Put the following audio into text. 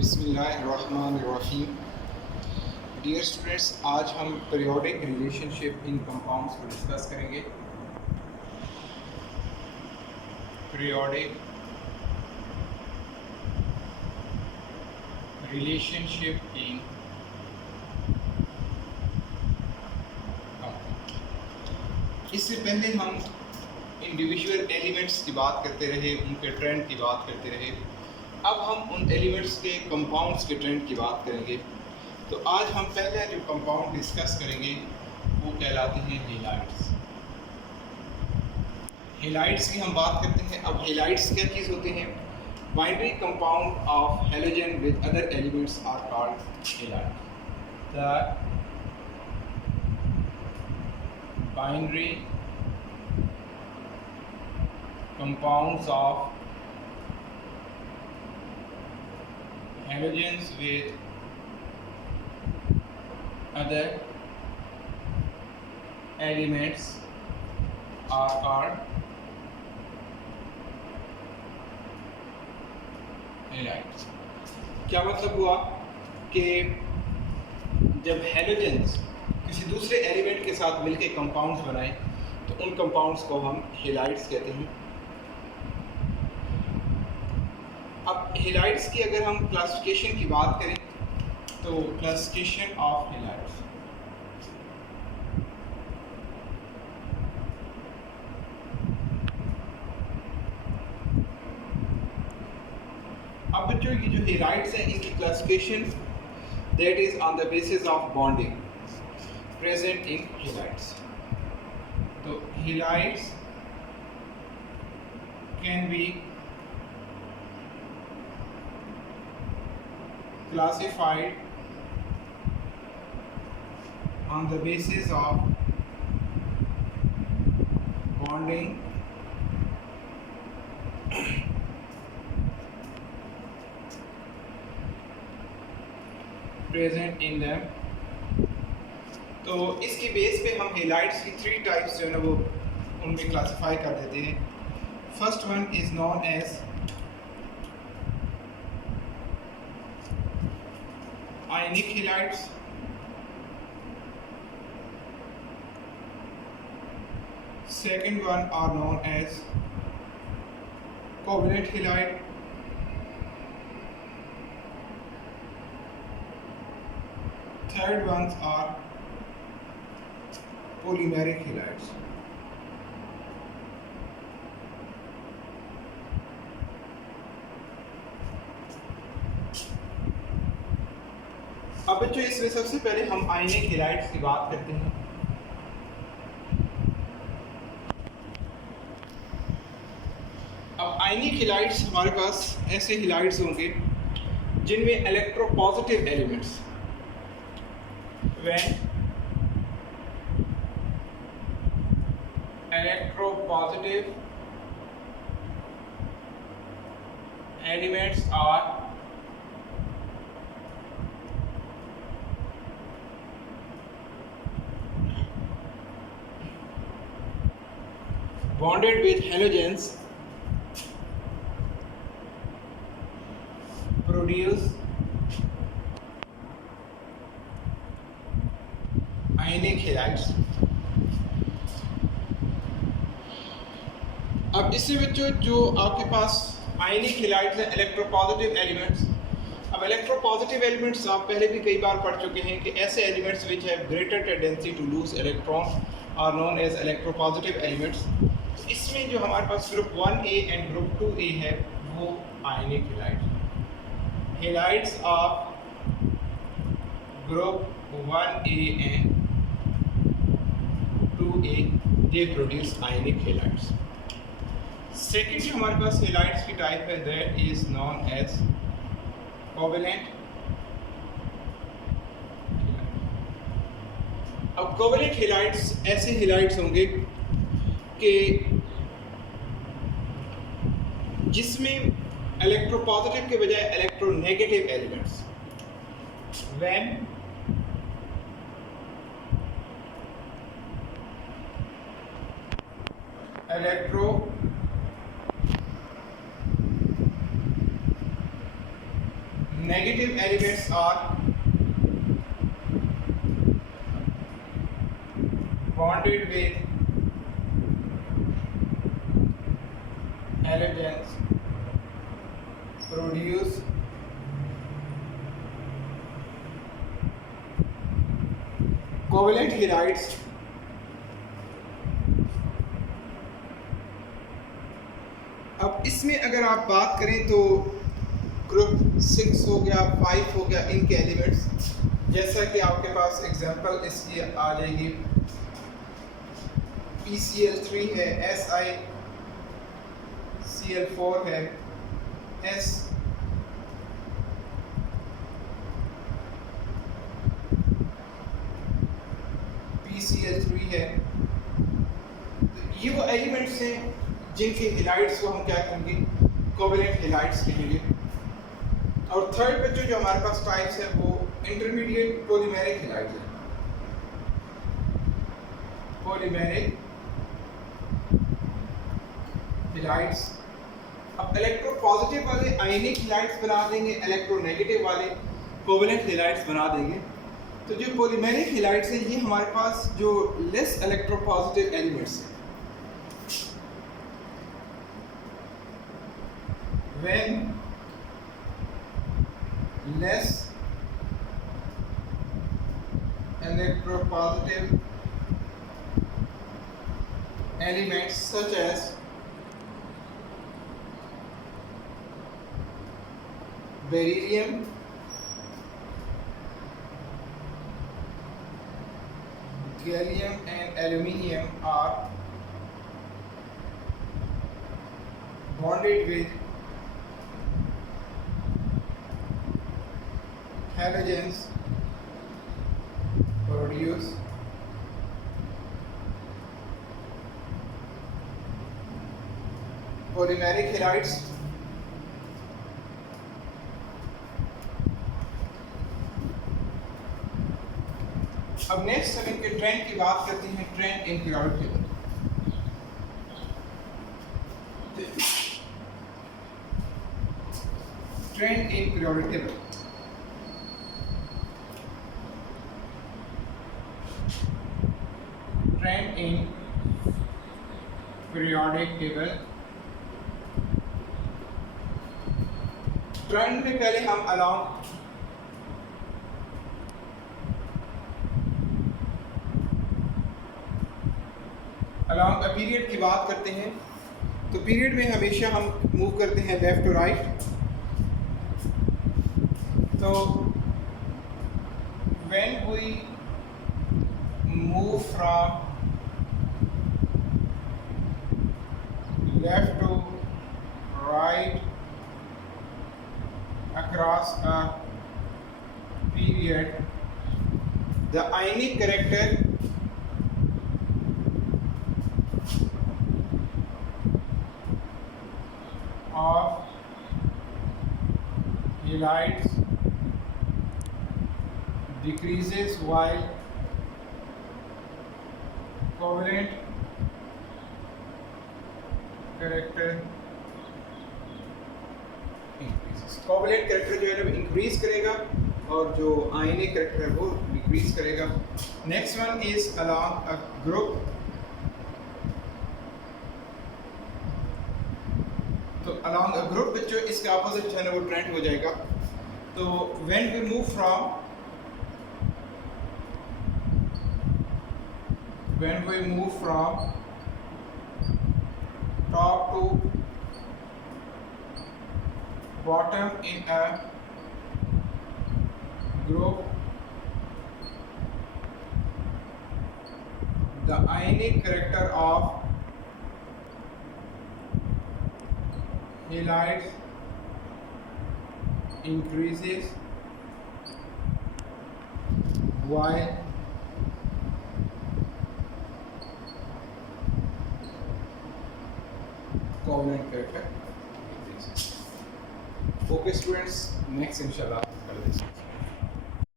बिस्मिल्लाहिर्रहमानिर्रहीम। Dear students, आज हम पीरियोडिक रिलेशनशिप इन कंपाउंड्स को डिस्कस करेंगे। Periodic relationship in compound. इससे पहले हम इंडिविजुअल एलिमेंट्स की बात करते रहे, उनके ट्रेंड की बात करते रहे। अब हम उन एलिमेंट्स के कंपाउंड्स के ट्रेंड की बात करेंगे। तो आज हम पहला जो कंपाउंड डिस्कस करेंगे वो कहलाते हैं हेलाइड्स। हेलाइड्स की हम बात करते हैं। अब हेलाइड्स क्या चीज़ होते हैं? Binary compound of halogen with other elements are called halide. The binary compounds of halogens with other elements are called halides। क्या मतलब हुआ कि जब हेलोजेंस किसी दूसरे एलिमेंट के साथ मिलकर कंपाउंड्स बनाएं तो उन कंपाउंड्स को हम हेलाइड्स कहते हैं। अब हेलाइड्स की अगर हम क्लासिफिकेशन की बात करें तो क्लासिफिकेशन ऑफ हेलाइड्स, अब बच्चों ये जो हेलाइड्स हैं इनकी classification that is on the basis of bonding present in halides. तो halides can be classified on the basis of bonding present in them। तो इसकी बेस पे हम हेलाइड्स की 3 टाइप्स जो है ना वो उनमें क्लासिफाई कर देते हैं। First one is known as ionic halides, second one are known as covalent halide, third ones are polymeric halides। अब बच्चों इसमें सबसे पहले हम आयनिक हेलाइड्स की बात करते हैं। अब आयनिक हेलाइड्स हमारे पास ऐसे हेलाइड्स होंगे जिनमें electropositive elements when electropositive elements are bonded with halogens produce ionic halides। अब इससे बच्चों जो आपके पास आयनिक हेलाइड्स हैं इलेक्ट्रोपॉजिटिव एलिमेंट्स। अब इलेक्ट्रोपॉजिटिव एलिमेंट्स आप पहले भी कई बार पढ़ चुके हैं कि ऐसे elements which have greater tendency to lose electron are known as electropositive elements. इसमें जो हमारे पास group 1A and group 2A है वो ionic halides. Halides of group 1A and 2A they produce ionic halides. Second जो हमारे पास halides की type है that is known as covalent. अब कोवेलेंट हेलाइड्स ऐसे हेलाइड्स होंगे कि जिसमें इलेक्ट्रोपॉजिटिव के बजाय electronegative elements when electro negative elements are bonded with halogens produce covalent halides अब इसमें अगर आप बात करें तो ग्रुप 6 हो गया, 5 हो गया, इनके एलिमेंट्स जैसा कि आपके पास एग्जांपल इसकी आ जाएगी, PCl3 है, SiCl4 है, PCl3 है। तो ये वो एलिमेंट्स हैं जिनके हेलाइड्स को हम क्या कहेंगे, कोवेलेंट हेलाइड्स कहेंगे। और थर्ड बच्चों जो हमारे पास टाइप्स है वो इंटरमीडिएट पॉलीमेरिक हेलाइड्स है। पॉलीमेरिक हेलाइड्स अब इलेक्ट्रोपॉजिटिव वाले आयनिक हेलाइड्स बना देंगे, इलेक्ट्रोनेगेटिव वाले कोवेलेंट हेलाइड्स बना देंगे। तो जो पॉलीमेरिक हेलाइड्स हैं ये हमारे पास जो लेस इलेक्ट्रोपॉजिटिव एलिमेंट्स हैं, when less electropositive elements such as beryllium, gallium and aluminium are bonded with halogens produce polymeric halides। अब नेक्स्ट हम इनके ट्रेंड की बात करते हैं, trend in periodic table. Trend in periodic table trend in periodic table। Trend में पहले हम along a period की बात करते हैं। तो पीरियड में हमेशा हम मूव करते हैं लेफ्ट टू राइट। तो when we move from left to right across a period, the ionic character of halides decreases while covalent character increases। Covalent character जो है ना इंक्रीज करेगा और जो आयनिक कैरेक्टर है वो डिक्रीज करेगा। Next one is along a group. तो अलोंग अ ग्रुप बच्चों इसका अपोजिट है ना वो ट्रेंड हो जाएगा। तो when we move from top to bottom in a group, the ionic character of halides increases while covalent character increases। Okay students, next inshallah